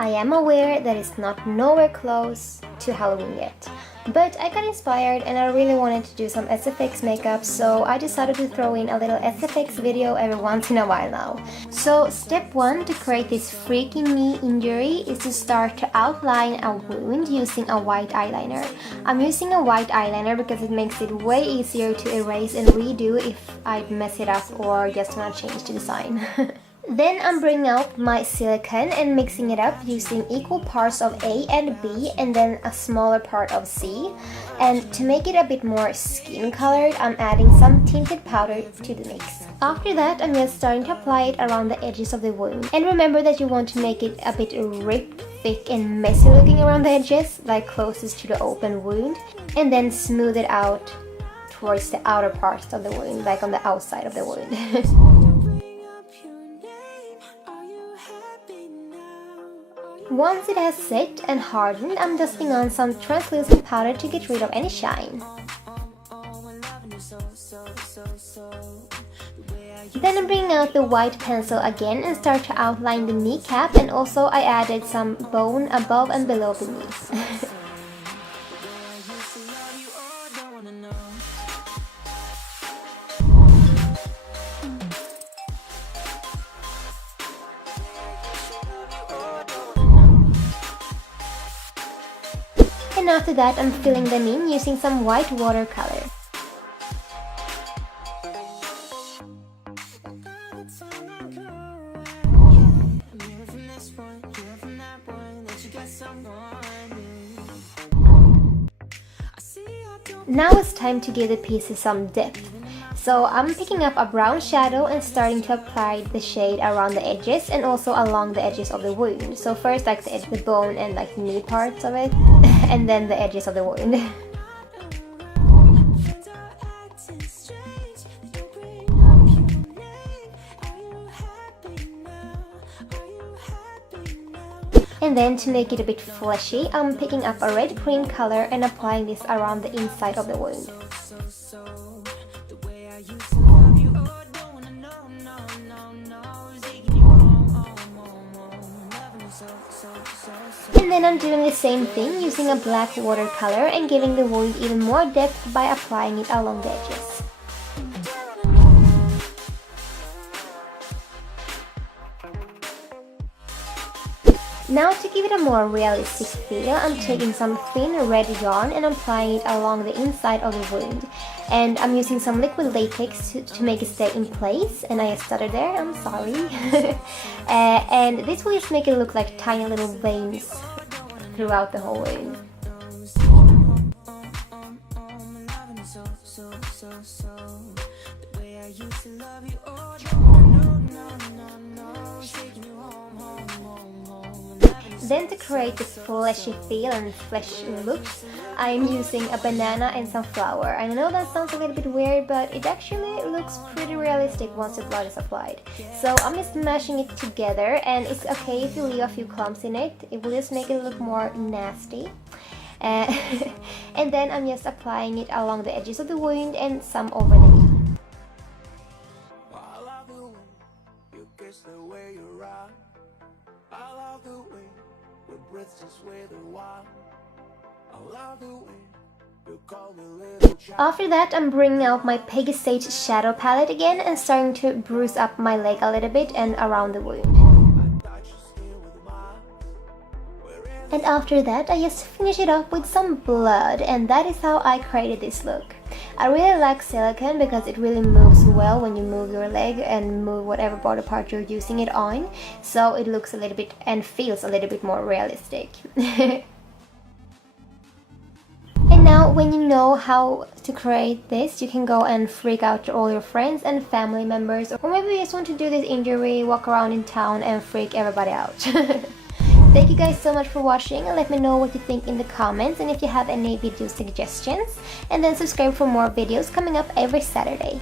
I am aware that it's not nowhere close to Halloween yet. But I got inspired and I really wanted to do some SFX makeup, so I decided to throw in a little SFX video every once in a while now. So step 1 to create this freaky knee injury is to start to outline a wound using a white eyeliner. I'm using a white eyeliner because it makes it way easier to erase and redo if I mess it up or just want to change the design. Then I'm bringing out my silicone and mixing it up using equal parts of A and B and then a smaller part of C. And to make it a bit more skin colored, I'm adding some tinted powder to the mix. After that, I'm just starting to apply it around the edges of the wound. And remember that you want to make it a bit ripped, thick and messy looking around the edges, like closest to the open wound. And then smooth it out towards the outer parts of the wound, like on the outside of the wound. Once it has set and hardened, I'm dusting on some translucent powder to get rid of any shine. Then I'm bringing out the white pencil again and start to outline the kneecap, and also I added some bone above and below the knees. And after that, I'm filling them in using some white watercolor. Now it's time to give the pieces some depth. So I'm picking up a brown shadow and starting to apply the shade around the edges and also along the edges of the wound. So first like the bone and like the knee parts of it, and then the edges of the wound. And then to make it a bit fleshy, I'm picking up a red cream color and applying this around the inside of the wound. And then I'm doing the same thing using a black watercolor and giving the wound even more depth by applying it along the edges. Now to give it a more realistic feel, I'm taking some thin red yarn and applying it along the inside of the wound. And I'm using some liquid latex to make it stay in place, and I stuttered there, I'm sorry. And this will just make it look like tiny little veins throughout the whole wound. Then to create this fleshy feel and flesh looks, I'm using a banana and some flour. I know that sounds a little bit weird, but it actually looks pretty realistic once the blood is applied. So I'm just mashing it together, and it's okay if you leave a few clumps in it. It will just make it look more nasty. And then I'm just applying it along the edges of the wound and some over the knee. After that, I'm bringing out my Peggy Stage shadow palette again and starting to bruise up my leg a little bit and around the wound. And after that, I just finish it up with some blood, and that is how I created this look. I really like silicone because it really moves well when you move your leg and move whatever body part you're using it on, so it looks a little bit and feels a little bit more realistic. And now when you know how to create this, you can go and freak out all your friends and family members, or maybe you just want to do this injury, walk around in town and freak everybody out. Thank you guys so much for watching, and let me know what you think in the comments, and if you have any video suggestions, and then subscribe for more videos coming up every Saturday.